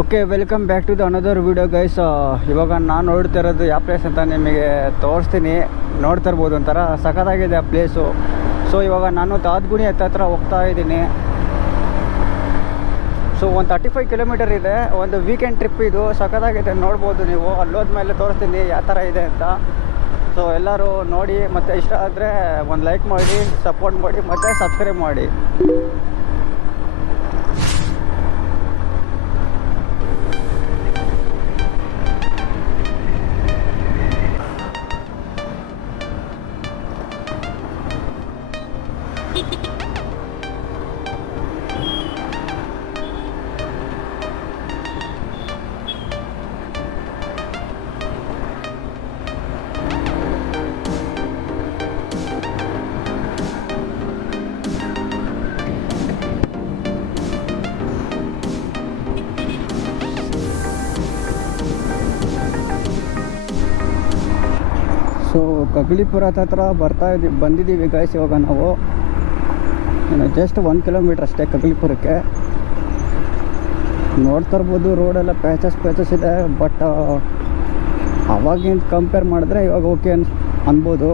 Okay, welcome back to the another video guys. ಇವಾಗ ನಾನು ನೋಡ್ತಿರೋದು ಯಾವ ಪ್ಲೇಸ್ ಅಂತ ನಿಮಗೆ ತೋರಿಸ್ತೀನಿ. ನೋಡ್ತಾ ಇರ್ಬೋದು, ಒಂಥರ ಸಖತ್ತಾಗಿದೆ ಆ ಪ್ಲೇಸು. ಸೊ ಇವಾಗ ನಾನು ತಾದ್ಗುಣಿ ಹತ್ರ ಹೋಗ್ತಾ ಇದ್ದೀನಿ. ಸೊ ಒಂದು 35 ಕಿಲೋಮೀಟರ್ ಇದೆ. ಒಂದು ವೀಕೆಂಡ್ ಟ್ರಿಪ್ ಇದು. ಸಖತ್ತಾಗಿದೆ, ನೋಡ್ಬೋದು ನೀವು. ಅಲ್ಲೋದ್ಮೇಲೆ ತೋರಿಸ್ತೀನಿ ಯಾವ ಥರ ಇದೆ ಅಂತ. ಸೊ ಎಲ್ಲರೂ ನೋಡಿ, ಮತ್ತು ಇಷ್ಟ ಆದರೆ ಒಂದು ಲೈಕ್ ಮಾಡಿ, ಸಪೋರ್ಟ್ ಮಾಡಿ, ಮತ್ತು ಸಬ್ಸ್ಕ್ರೈಬ್ ಮಾಡಿ. ಸೊ ಕಗ್ಲಿಪುರ ಹತ್ರ ಬಂದಿದ್ದೀವಿ ಗೈಸ್. ಇವಾಗ ನಾವು ಜಸ್ಟ್ 1 ಕಿಲೋಮೀಟ್ರ್ ಅಷ್ಟೇ ಕಗ್ಲಿಪುರಕ್ಕೆ. ನೋಡ್ತಾ ಇರ್ಬೋದು, ರೋಡೆಲ್ಲ ಪ್ಯಾಚಸ್ ಇದೆ. ಬಟ್ ಅವಾಗಿಂದ ಕಂಪೇರ್ ಮಾಡಿದ್ರೆ ಇವಾಗ ಓಕೆ ಅನ್ಬೋದು.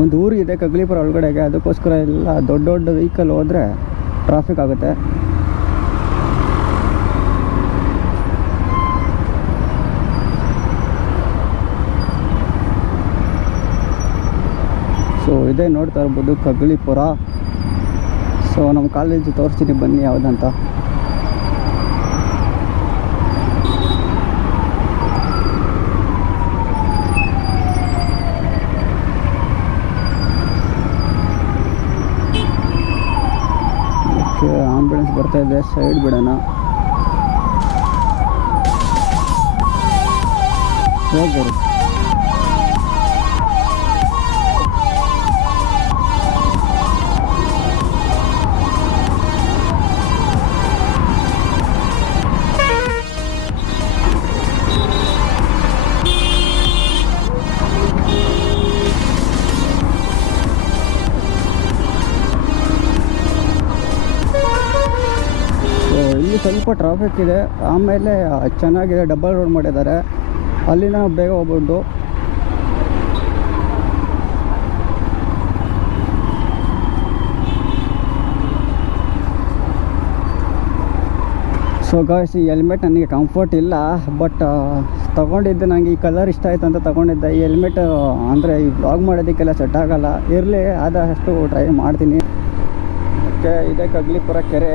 ಒಂದು ಊರಿದೆ ಕಗ್ಲಿಪುರ ಒಳಗಡೆಗೆ, ಅದಕ್ಕೋಸ್ಕರ ಎಲ್ಲ ದೊಡ್ಡ ವೆಹಿಕಲ್ ಹೋದರೆ ಟ್ರಾಫಿಕ್ ಆಗುತ್ತೆ. ಸೊ ಇದೇ ನೋಡ್ತಾ ಇರ್ಬೋದು ಕಗ್ಲಿಪುರ. ಸೊ ನಮ್ಮ ಕಾಲೇಜು ತೋರಿಸ್ತೀನಿ ಬನ್ನಿ ಯಾವುದಂತ. ಆಂಬ್ಯುಲೆನ್ಸ್ ಬರ್ತಾ ಇದೆ, ಸೈಡ್ ಬಿಡೋಣ. ಹೋಗ್ಬೋದು. ಇಲ್ಲಿ ಸ್ವಲ್ಪ ಟ್ರಾಫಿಕ್ ಇದೆ. ಆಮೇಲೆ ಚೆನ್ನಾಗಿದೆ, ಡಬಲ್ ರೋಡ್ ಮಾಡಿದ್ದಾರೆ. ಅಲ್ಲಿ ನಾವು ಬೇಗ ಹೋಗ್ಬೋದು. ಸೊ ಗಾಯ್ಸ್, ಈ ಹೆಲ್ಮೆಟ್ ನನಗೆ ಕಂಫರ್ಟ್ ಇಲ್ಲ. ಬಟ್ ತೊಗೊಂಡಿದ್ದೆ, ನನಗೆ ಈ ಕಲರ್ ಇಷ್ಟ ಆಯ್ತು ಅಂತ ತೊಗೊಂಡಿದ್ದೆ. ಈ ಹೆಲ್ಮೆಟ್ ಅಂದರೆ ಈ ವ್ಲಾಗ್ ಮಾಡೋದಕ್ಕೆಲ್ಲ ಸೆಟ್ ಆಗೋಲ್ಲ. ಇರಲಿ, ಆದಷ್ಟು ಟ್ರೈ ಮಾಡ್ತೀನಿ. ಓಕೆ, ಇದೇ ಕಗ್ಲಿಪುರ ಕೆರೆ.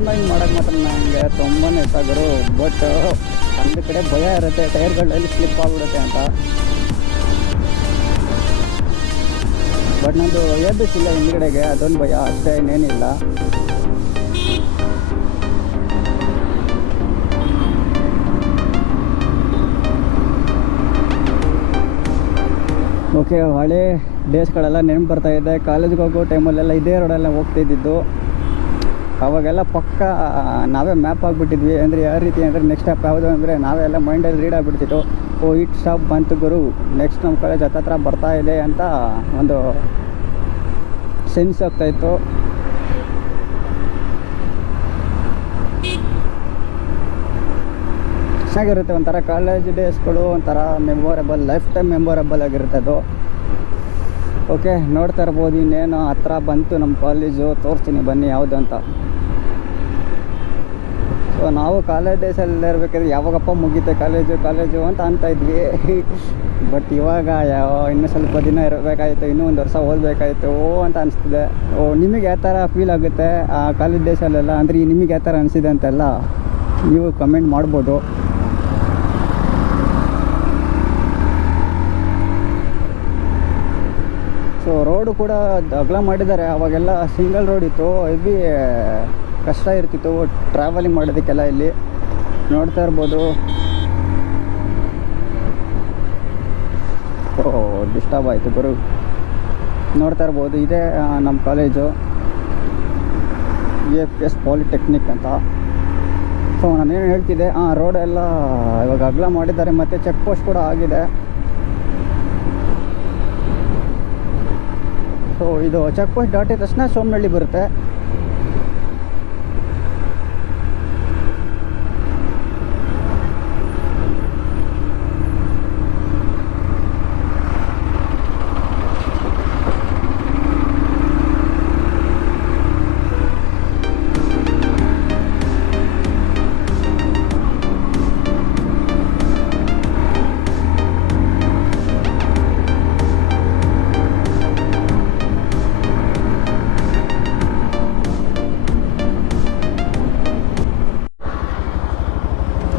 ಫಾರ್ಮಿಂಗ್ ಮಾಡೋಕ್ಕೆ ಮಾತ್ರ ನನಗೆ ತುಂಬಾ ಇಷ್ಟ ಗುರು. ಬಟ್ ಒಂದು ಕಡೆ ಭಯ ಇರುತ್ತೆ, ಟೈರ್ಗಳಲ್ಲಿ ಸ್ಲಿಪ್ ಆಗಿಬಿಡುತ್ತೆ ಅಂತ. ಬಟ್ ನಂದು ಎಬ್ಬಿಸಿಲ್ಲ ಹಿಂದ್ಗಡೆಗೆ, ಅದೊಂದು ಭಯ ಅಷ್ಟೇ, ಇನ್ನೇನಿಲ್ಲ. ಓಕೆ, ಹಳೆ ಡೇಸ್ಗಳೆಲ್ಲ ನೆನಪು ಬರ್ತಾಯಿದೆ. ಕಾಲೇಜ್ಗೆ ಹೋಗೋ ಟೈಮಲ್ಲೆಲ್ಲ ಇದೇ ರೋಡೆಲ್ಲ ಹೋಗ್ತಿದ್ದಿದ್ದು. ಅವಾಗೆಲ್ಲ ಪಕ್ಕ ನಾವೇ ಮ್ಯಾಪ್ ಆಗಿಬಿಟ್ಟಿದ್ವಿ. ಅಂದರೆ ಯಾವ ರೀತಿ ಅಂದರೆ ನೆಕ್ಸ್ಟ್ ಸ್ಟಾಪ್ ಯಾವುದು ಅಂದರೆ ನಾವೇ ಎಲ್ಲ ಮೈಂಡಲ್ಲಿ ರೀಡ್ ಆಗಿಬಿಡ್ತಿತ್ತು. ಇಟ್ ಸ್ಟಾಪ್ ಬಂತು ಗುರು, ನೆಕ್ಸ್ಟ್ ನಮ್ಮ ಕಾಲೇಜ್ ಹತ್ರ ಬರ್ತಾ ಇದೆ ಅಂತ ಒಂದು ಸೆನ್ಸ್ ಆಗ್ತಾಯಿತ್ತು. ಚೆನ್ನಾಗಿರುತ್ತೆ ಒಂಥರ ಕಾಲೇಜ್ ಡೇಸ್ಗಳು, ಒಂಥರ ಮೆಮೊರೇಬಲ್, ಲೈಫ್ ಟೈಮ್ ಮೆಮೊರೇಬಲ್ ಆಗಿರುತ್ತೆ ಅದು. ಓಕೆ, ನೋಡ್ತಾ ಇರ್ಬೋದು. ಇನ್ನೇನು ಹತ್ರ ಬಂತು ನಮ್ಮ ಕಾಲೇಜು, ತೋರಿಸ್ತೀನಿ ಬನ್ನಿ ಯಾವುದು ಅಂತ. ಸೊ ನಾವು ಕಾಲೇಜ್ ಡೇಸಲ್ಲಿ ಇರಬೇಕಾದ್ರೆ ಯಾವಾಗಪ್ಪ ಮುಗೀತೆ ಕಾಲೇಜು ಅಂತ ಅಂತ ಇದ್ವಿ. ಬಟ್ ಇವಾಗ ಇನ್ನೂ ಸ್ವಲ್ಪ ದಿನ ಇರಬೇಕಾಯ್ತು, ಇನ್ನೂ ಒಂದು ವರ್ಷ ಓದಬೇಕಾಯ್ತು ಅಂತ ಅನಿಸ್ತಿದೆ. ನಿಮಗೆ ಯಾವ ಥರ ಫೀಲ್ ಆಗುತ್ತೆ ಆ ಕಾಲೇಜ್ ಡೇಸಲ್ಲೆಲ್ಲ? ಅಂದರೆ ನಿಮಗೆ ಯಾವ ಥರ ಅನಿಸಿದೆ ಅಂತೆಲ್ಲ ನೀವು ಕಮೆಂಟ್ ಮಾಡ್ಬೋದು. ಸೊ ರೋಡು ಕೂಡ ಅಗಲ ಮಾಡಿದ್ದಾರೆ. ಅವಾಗೆಲ್ಲ ಸಿಂಗಲ್ ರೋಡ್ ಇತ್ತು, ಹೆವಿ ಕಷ್ಟ ಇರ್ತಿತ್ತು ಟ್ರಾವೆಲಿಂಗ್ ಮಾಡೋದಕ್ಕೆಲ್ಲ. ಇಲ್ಲಿ ನೋಡ್ತಾ ಇರ್ಬೋದು. ಡಿಸ್ಟರ್ಬ್ ಆಯಿತು ಗುರು. ನೋಡ್ತಾ ಇರ್ಬೋದು, ಇದೇ ನಮ್ಮ ಕಾಲೇಜು EFS ಪಾಲಿಟೆಕ್ನಿಕ್ ಅಂತ. ಸೊ ನಾನೇನು ಹೇಳ್ತಿದ್ದೆ, ರೋಡೆಲ್ಲ ಇವಾಗ ಅಗಲ ಮಾಡಿದ್ದಾರೆ ಮತ್ತು ಚೆಕ್ ಪೋಸ್ಟ್ ಕೂಡ ಆಗಿದೆ. ಸೊ ಇದು ಚೆಕ್ ಪೋಸ್ಟ್ ದಾಟಿದ ತಕ್ಷಣ ಸೋಮನಹಳ್ಳಿ ಬರುತ್ತೆ.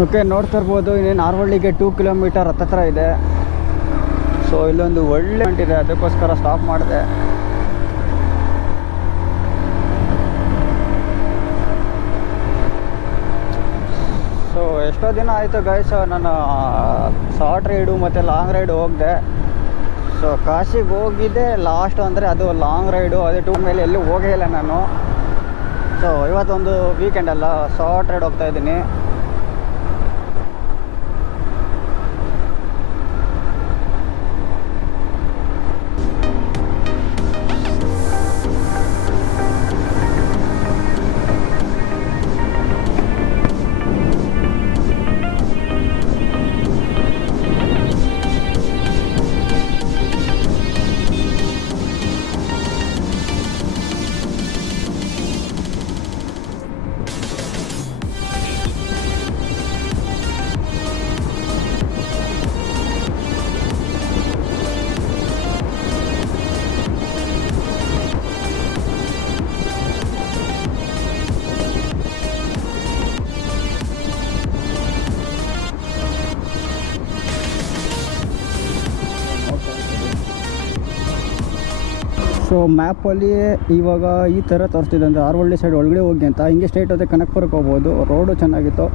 ಓಕೆ, ನೋಡ್ತಾ ಇರ್ಬೋದು. ಇನ್ನೇನು ಆರವಳ್ಳಿಗೆ 2 ಕಿಲೋಮೀಟರ್ ಹತ್ತತ್ರ ಇದೆ. ಸೊ ಇಲ್ಲೊಂದು ಒಳ್ಳೆ ಇದೆ, ಅದಕ್ಕೋಸ್ಕರ ಸ್ಟಾಪ್ ಮಾಡಿದೆ. ಸೊ ಎಷ್ಟೋ ದಿನ ಆಯಿತು ಗೈಸ್, ನಾನು ಶಾರ್ಟ್ ರೈಡು ಮತ್ತು ಲಾಂಗ್ ರೈಡು ಹೋಗಿದೆ. ಸೊ ಕಾಶಿಗೆ ಹೋಗಿದ್ದೆ ಲಾಸ್ಟ್, ಅಂದರೆ ಅದು ಲಾಂಗ್ ರೈಡು. ಅದೇ ಟೂರ್ ಮೇಲೆ ಎಲ್ಲೂ ಹೋಗೇ ಇಲ್ಲ ನಾನು. ಸೊ ಇವತ್ತೊಂದು ವೀಕೆಂಡ್ ಅಲ್ಲ, ಶಾರ್ಟ್ ರೈಡ್ ಹೋಗ್ತಾಯಿದ್ದೀನಿ. ಸೊ ಮ್ಯಾಪಲ್ಲಿ ಇವಾಗ ಈ ಥರ ತೋರಿಸ್ತಿದೆ, ಅಂದರೆ ಆರವಳ್ಳಿ ಸೈಡ್ ಒಳಗಡೆ ಹೋಗಿ ಅಂತ. ಹಿಂಗೆ ಸ್ಟ್ರೈಟ್ ಹೋದರೆ ಕನಕಪುರಕ್ಕೆ ಹೋಗ್ಬೋದು. ರೋಡು ಚೆನ್ನಾಗಿತ್ತು,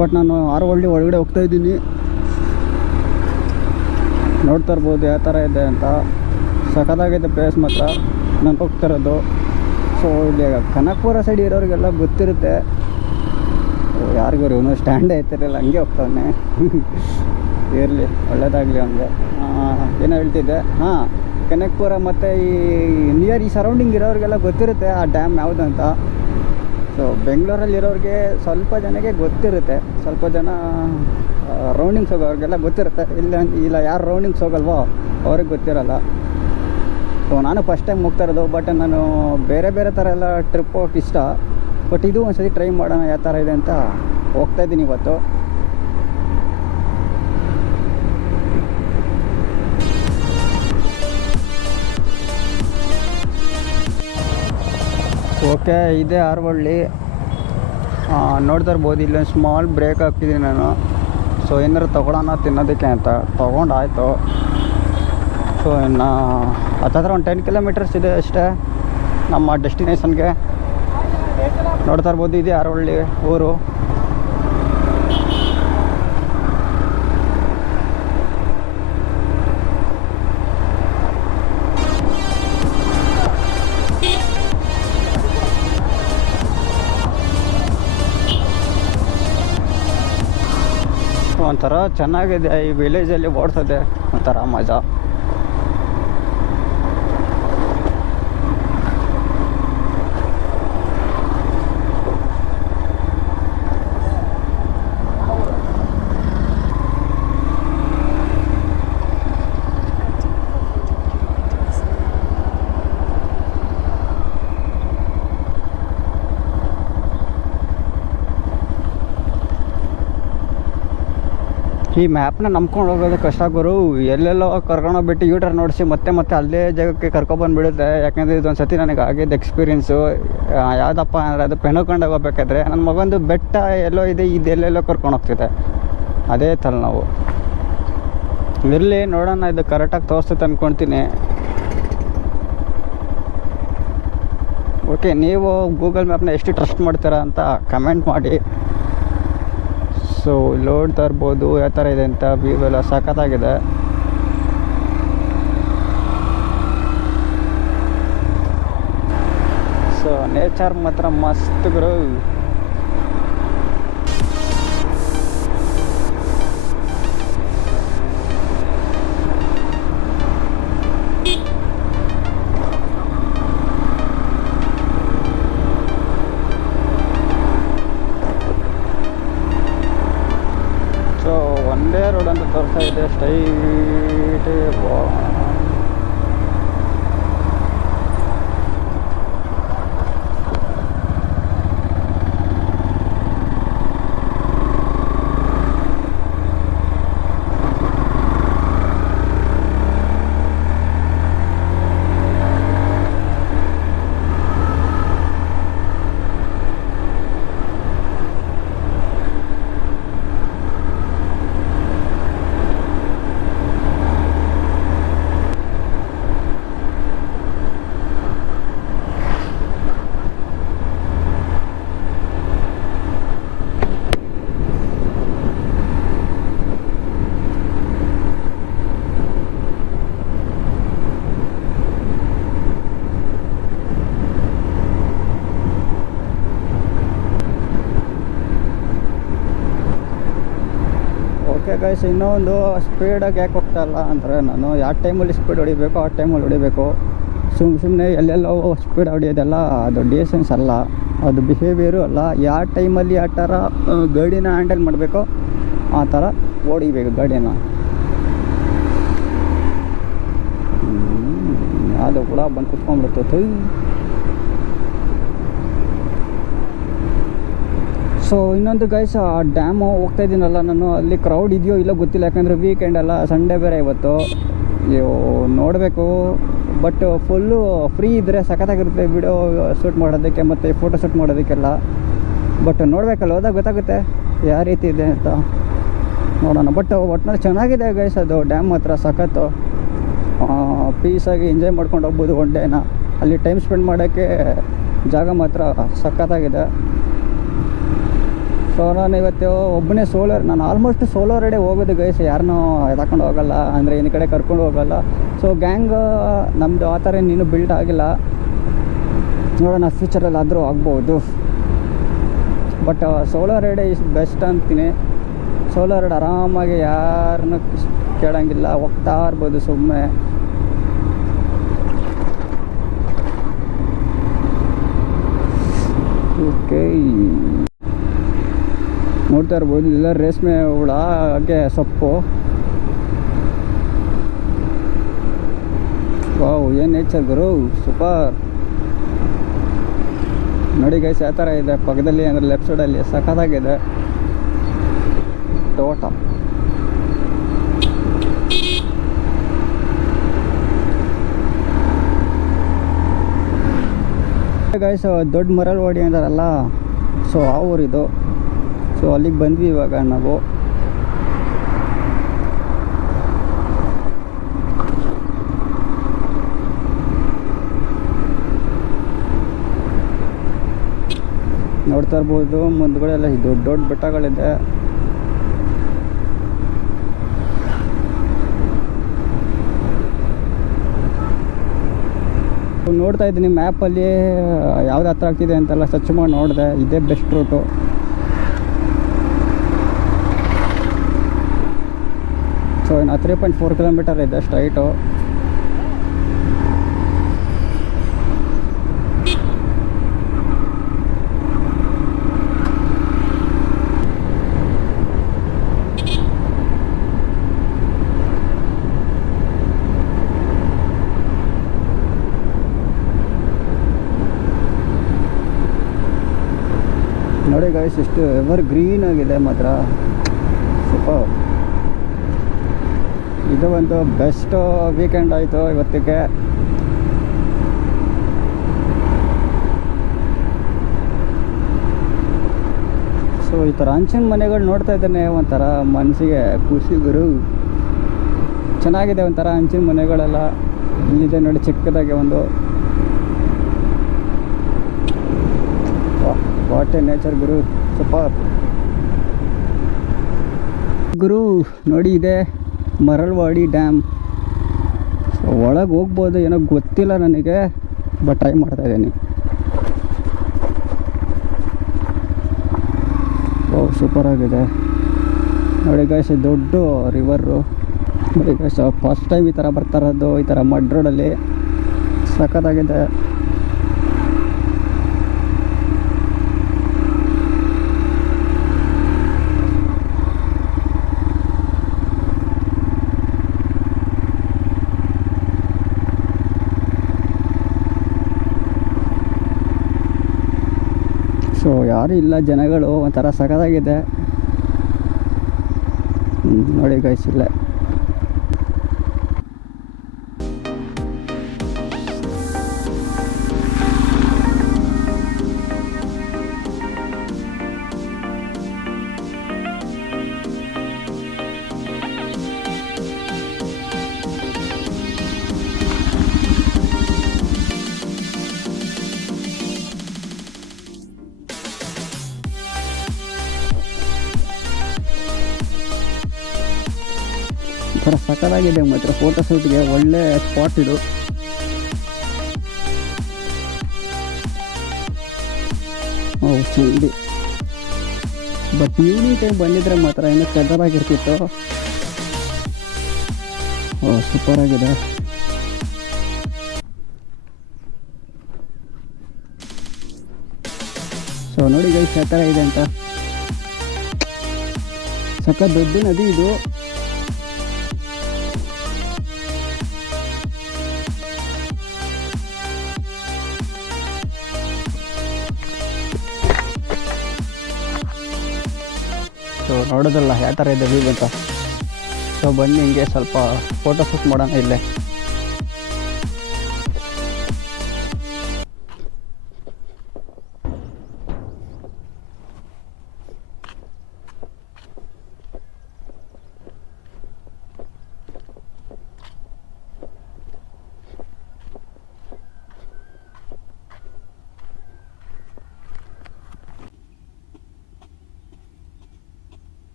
ಬಟ್ ನಾನು ಆರವಳ್ಳಿ ಒಳಗಡೆ ಹೋಗ್ತಾಯಿದ್ದೀನಿ. ನೋಡ್ತಾ ಇರ್ಬೋದು ಯಾವ ಥರ ಇದೆ ಅಂತ. ಸಖತ್ತಾಗಿದೆ ಪ್ಲೇಸ್ ಮಾತ್ರ, ನಾನು ಹೋಗ್ತಿರೋದು. ಸೊ ಇಲ್ಲಿ ಕನಕಪುರ ಸೈಡ್ ಇರೋರಿಗೆಲ್ಲ ಗೊತ್ತಿರುತ್ತೆ. ಯಾರಿಗೂ ಇವನು ಸ್ಟ್ಯಾಂಡೇ ಐತಿರಲಿಲ್ಲ, ಹಂಗೆ ಹೋಗ್ತಾನೆ. ಇರಲಿ, ಒಳ್ಳೇದಾಗಲಿ ಅವನಿಗೆ. ಏನೋ ಹೇಳ್ತಿದ್ದೆ, ಕನಕಪುರ ಮತ್ತು ಈ ನಿಯರ್ ಈ ಸರೌಂಡಿಂಗ್ ಇರೋರಿಗೆಲ್ಲ ಗೊತ್ತಿರುತ್ತೆ ಆ ಡ್ಯಾಮ್ ಯಾವುದು ಅಂತ. ಸೊ ಬೆಂಗಳೂರಲ್ಲಿರೋರಿಗೆ ಸ್ವಲ್ಪ ಜನಕ್ಕೆ ಗೊತ್ತಿರುತ್ತೆ, ಸ್ವಲ್ಪ ಜನ ರೌಂಡಿಂಗ್ಸ್ ಹೋಗೋರಿಗೆಲ್ಲ ಗೊತ್ತಿರುತ್ತೆ. ಇಲ್ಲ ಯಾರು ರೌಂಡಿಂಗ್ಸ್ ಹೋಗಲ್ವೋ ಅವ್ರಿಗೆ ಗೊತ್ತಿರಲ್ಲ. ಸೊ ನಾನು ಫಸ್ಟ್ ಟೈಮ್ ಹೋಗ್ತಾ ಇರೋದು, ಬಟ್ ನಾನು ಬೇರೆ ಬೇರೆ ಥರ ಎಲ್ಲ ಟ್ರಿಪ್ ಹೋಗೋಕ್ಕೆ ಇಷ್ಟ. ಬಟ್ ಇದು ಒಂದು ಸತಿ ಟ್ರೈ ಮಾಡೋಣ ಯಾವ ಥರ ಇದೆ ಅಂತ ಹೋಗ್ತಾಯಿದ್ದೀನಿ ಇವತ್ತು. ಓಕೆ, ಇದೇ ಆರವಳ್ಳಿ. ನೋಡ್ತಾ ಇರ್ಬೋದು, ಇಲ್ಲೊಂದು ಸ್ಮಾಲ್ ಬ್ರೇಕ್ ಹಾಕ್ತಿದ್ದೀನಿ ನಾನು. ಸೊ ಏನಾರು ತೊಗೊಳೋಣ ತಿನ್ನೋದಕ್ಕೆ ಅಂತ ತೊಗೊಂಡಾಯಿತು. ಸೊ ಇನ್ನು ಹತ್ತತ್ರ ಒಂದು 10 ಕಿಲೋಮೀಟರ್ಸ್ ಇದೆ ಅಷ್ಟೇ ನಮ್ಮ ಡೆಸ್ಟಿನೇಷನ್ಗೆ. ನೋಡ್ತಾ ಇರ್ಬೋದು, ಇದೇ ಆರವಳ್ಳಿ ಊರು. ಒಂಥರ ಚೆನ್ನಾಗಿದೆ ಈ ವಿಲೇಜಲ್ಲಿ ಓಡ್ತದೆ, ಒಂಥರ ಮಜಾ. ಈ ಮ್ಯಾಪ್ನ ನಂಬ್ಕೊಂಡು ಹೋಗೋದು ಕಷ್ಟ ಗುರು. ಎಲ್ಲೆಲ್ಲೋ ಕರ್ಕೊಂಡೋಗ್ಬಿಟ್ಟು ಯೂಟರ್ ನೋಡಿಸಿ ಮತ್ತೆ ಅಲ್ಲೇ ಜಾಗಕ್ಕೆ ಕರ್ಕೊಬಂದುಬಿಡುತ್ತೆ. ಯಾಕೆಂದರೆ ಇದೊಂದು ಸತಿ ನನಗೆ ಆಗಿದ್ದು ಎಕ್ಸ್ಪೀರಿಯೆನ್ಸು. ಯಾವುದಪ್ಪ ಅಂದರೆ ಅದು ಪೆನುಕೊಂಡು ಹೋಗ್ಬೇಕಾದ್ರೆ ನನ್ನ ಮಗಂದು ಬೆಟ್ಟ ಎಲ್ಲೋ ಇದೆ, ಇದೆಲ್ಲೆಲ್ಲೋ ಕರ್ಕೊಂಡು ಹೋಗ್ತಿದೆ. ಅದೇ ತಲೆನೋವು. ಇರಲಿ, ನೋಡೋಣ, ಇದು ಕರೆಕ್ಟಾಗಿ ತೋರಿಸುತ್ತೆ ಅಂದ್ಕೊಳ್ತೀನಿ. ಓಕೆ, ನೀವು ಗೂಗಲ್ ಮ್ಯಾಪ್ನ ಎಷ್ಟು ಟ್ರಸ್ಟ್ ಮಾಡ್ತೀರಾ ಅಂತ ಕಮೆಂಟ್ ಮಾಡಿ. ಸೊ ನೋಡ್ತಾ ಇರ್ಬೋದು ಯಾವ ಥರ ಇದೆ ಅಂತ. ವ್ಯೂ ಎಲ್ಲ ಸಖತ್ತಾಗಿದೆ. ಸೊ ನೇಚರ್ ಮಾತ್ರ ಮಸ್ತ್ ಗುರು. ಸೊ ಒಂದೇ ರೋಡ್ ಅಂತ ತೋರಿಸ್ತಾ ಇದೆ, ಸ್ಟ್ರೈಟ್. ಓಕೆ ಗೈಸ್, ಇನ್ನೊಂದು ಸ್ಪೀಡಾಗಿ ಯಾಕೆ ಹೋಗ್ತಾ ಇಲ್ಲ ಅಂದರೆ, ನಾನು ಯಾವ ಟೈಮಲ್ಲಿ ಸ್ಪೀಡ್ ಹೊಡಿಬೇಕು ಆ ಟೈಮಲ್ಲಿ ಹೊಡಿಬೇಕು. ಸುಮ್ಮನೆ ಎಲ್ಲೆಲ್ಲೋ ಸ್ಪೀಡ್ ಹೊಡಿಯೋದೆಲ್ಲ ಅದು ಡೀಸೆನ್ಸ್ ಅಲ್ಲ, ಅದು ಬಿಹೇವಿಯರು ಅಲ್ಲ. ಯಾವ ಟೈಮಲ್ಲಿ ಯಾವ ಥರ ಗಾಡಿನ ಹ್ಯಾಂಡಲ್ ಮಾಡಬೇಕು ಆ ಥರ ಹೊಡಿಬೇಕು ಗಾಡಿನ. ಅದು ಕೂಡ ಬಂದು ಕುತ್ಕೊಂಡ್ಬಿಡ್ತೈತೆ. ಸೊ ಇನ್ನೊಂದು ಗೈಸ್, ಆ ಡ್ಯಾಮು ಹೋಗ್ತಾ ಇದ್ದೀನಲ್ಲ ನಾನು, ಅಲ್ಲಿ ಕ್ರೌಡ್ ಇದೆಯೋ ಇಲ್ಲೋ ಗೊತ್ತಿಲ್ಲ, ಯಾಕಂದರೆ ವೀಕೆಂಡ್ ಅಲ್ಲ, ಸಂಡೇ ಬೇರೆ ಇವತ್ತು. ನೀವು ನೋಡಬೇಕು. ಬಟ್ ಫುಲ್ಲು ಫ್ರೀ ಇದ್ದರೆ ಸಖತ್ತಾಗಿರುತ್ತೆ ವಿಡಿಯೋ ಶೂಟ್ ಮಾಡೋದಕ್ಕೆ ಮತ್ತು ಫೋಟೋ ಶೂಟ್ ಮಾಡೋದಕ್ಕೆಲ್ಲ. ಬಟ್ ನೋಡಬೇಕಲ್ಲ, ಹೋದಾಗ ಗೊತ್ತಾಗುತ್ತೆ ಯಾವ ರೀತಿ ಇದೆ ಅಂತ. ನೋಡೋಣ. ಬಟ್ ಒಟ್ಟಿನಲ್ಲಿ ಚೆನ್ನಾಗಿದೆ ಗೈಸ್, ಅದು ಡ್ಯಾಮ್ ಮಾತ್ರ ಸಖತ್ತು. ಪೀಸಾಗಿ ಎಂಜಾಯ್ ಮಾಡ್ಕೊಂಡು ಹೋಗ್ಬೋದು ಒನ್ ಡೇನ. ಅಲ್ಲಿ ಟೈಮ್ ಸ್ಪೆಂಡ್ ಮಾಡೋಕ್ಕೆ ಜಾಗ ಮಾತ್ರ ಸಖತ್ತಾಗಿದೆ. ಸೊ ನಾನು ಇವತ್ತು ಒಬ್ಬನೇ ನಾನು ಆಲ್ಮೋಸ್ಟ್ ಸೋಲೋ ರೈಡೇ ಹೋಗೋದು ಗೈಸ್. ಯಾರನ್ನೂ ಎತ್ಕೊಂಡು ಹೋಗಲ್ಲ, ಅಂದರೆ ಈ ಕಡೆ ಕರ್ಕೊಂಡು ಹೋಗಲ್ಲ. ಸೊ ಗ್ಯಾಂಗ್ ನಮ್ಮದು ಆ ಥರ ಇನ್ನೂ ಬಿಲ್ಡ್ ಆಗಿಲ್ಲ. ನೋಡೋಣ ಫ್ಯೂಚರಲ್ಲಿ ಆದರೂ ಆಗ್ಬೋದು. ಬಟ್ ಸೋಲೋ ರೈಡೇ ಇಸ್ ಬೆಸ್ಟ್ ಅಂತೀನಿ. ಸೋಲೋ ರೈಡ್ ಆರಾಮಾಗಿ ಯಾರನ್ನೂ ಕೇಳೋಂಗಿಲ್ಲ, ಹೋಗ್ತಾ ಇರ್ಬೋದು ಸುಮ್ಮನೆ. ಓಕೆ, ನೋಡ್ತಾ ಇರ್ಬೋದು ಇಲ್ಲ ರೇಷ್ಮೆ ಹುಳ, ಹಾಗೆ ಸೊಪ್ಪು. ವಾವ್, ಏನು ನೇಚರ್ ಗುರು, ಸೂಪರ್. ನೋಡಿ ಗೈಸ್ ಯಾವ ಥರ ಇದೆ ಪಕ್ಕದಲ್ಲಿ, ಅಂದರೆ ಲೆಫ್ಟ್ ಸೈಡಲ್ಲಿ ಸಖತ್ತಾಗಿದೆ ತೋಟ. ಗೈಸ್ ದೊಡ್ಡ ಮರಳವಾಡಿ ಅಂತಾರಲ್ಲ, ಸೊ ಆ ಊರಿದು. ಸೊ ಅಲ್ಲಿಗೆ ಬಂದ್ವಿ ಇವಾಗ ನಾವು. ನೋಡ್ತಾ ಇರ್ಬೋದು ಮುಂದ್ಗಡೆ ಎಲ್ಲ ದೊಡ್ಡ ದೊಡ್ಡ ಬೆಟ್ಟಗಳಿದೆ. ನೋಡ್ತಾ ಇದ್ದೀನಿ ಮ್ಯಾಪಲ್ಲಿ ಯಾವ್ದು ಹತ್ರ ಆಗ್ತಿದೆ ಅಂತೆಲ್ಲ ಸರ್ಚ್ ಮಾಡಿ ನೋಡಿದೆ. ಇದೇ ಬೆಸ್ಟ್ ರೂಟು. ಸೊ ಇನ್ನು 3.4 ಕಿಲೋಮೀಟರ್ ಇದೆ ಸ್ಟ್ರೈಟು. ನೋಡಿ ಗೈಸ್ ಎಷ್ಟು ಎವರ್ ಗ್ರೀನ್ ಆಗಿದೆ ಮಾತ್ರ, ಸೂಪರ್. ಇದು ಒಂದು ಬೆಸ್ಟ್ ವೀಕೆಂಡ್ ಆಯಿತು ಇವತ್ತಿಗೆ. ಸೊ ಈ ಥರ ಹಂಚಿನ ಮನೆಗಳು ನೋಡ್ತಾ ಇದ್ದೇನೆ, ಒಂಥರ ಮನಸ್ಸಿಗೆ ಖುಷಿ ಗುರು. ಚೆನ್ನಾಗಿದೆ ಒಂಥರ ಹಂಚಿನ ಮನೆಗಳೆಲ್ಲ. ಇಲ್ಲಿದೆ ನೋಡಿ ಚಿಕ್ಕದಾಗಿ ಒಂದು. ವಾಟ್ ಎ ನೇಚರ್ ಗುರು, ಸೂಪರ್ ಗುರು. ನೋಡಿ ಇದೆ ಮರಳ್ವಾಡಿ ಡ್ಯಾಮ್. ಸೊ ಒಳಗೆ ಹೋಗ್ಬೋದು ಏನೋ ಗೊತ್ತಿಲ್ಲ ನನಗೆ, ಬಟ್ ಟ್ರೈ ಮಾಡ್ತಾಯಿದ್ದೀನಿ. ಓ ಸೂಪರಾಗಿದೆ ನೋಡಿ ಗೈಸ್, ದೊಡ್ಡ ರಿವರು ನೋಡಿ ಗೈಸ್. ಫಸ್ಟ್ ಟೈಮ್ ಈ ಥರ ಬರ್ತಾ ಇರೋದು, ಈ ಥರ ಮಡ್ ರೋಡಲ್ಲಿ ಸಖತ್ತಾಗಿದೆ. ಸೊ ಯಾರೂ ಇಲ್ಲ, ಜನಗಳು ಒಂಥರ ಸಖತ್ತಾಗಿದೆ ನೋಡಿ ಗೈಸ್. ಇಲ್ಲೇ ಥರ ಸಖತ್ತಾಗಿದೆ ಮಾತ್ರ. ಫೋಟೋಶೂಟ್ಗೆ ಒಳ್ಳೆ ಸ್ಪಾಟ್ ಇದು. ಚಂದಿ, ಬಟ್ ಈವ್ನಿಂಗ್ ಟೈಮ್ ಬಂದಿದ್ರೆ ಮಾತ್ರ ಇನ್ನೂ ಕದರಾಗಿರ್ತಿತ್ತು. ಸೂಪರಾಗಿದೆ. ಸೊ ನೋಡಿ ಗೈಸ್ ಯಾವ ಥರ ಇದೆ ಅಂತ. ಸಖತ್ ದೊಡ್ಡ ನದಿ ಇದು. ಸೊ ನೋಡೋದಲ್ಲ ಯಾವ ಥರ ಇದೆ ವ್ಯೂ ಅಂತ. ಸೊ ಬನ್ನಿ ಹಿಂಗೆ ಸ್ವಲ್ಪ ಫೋಟೋ ಶೂಟ್ ಮಾಡೋಣ ಇಲ್ಲೇ.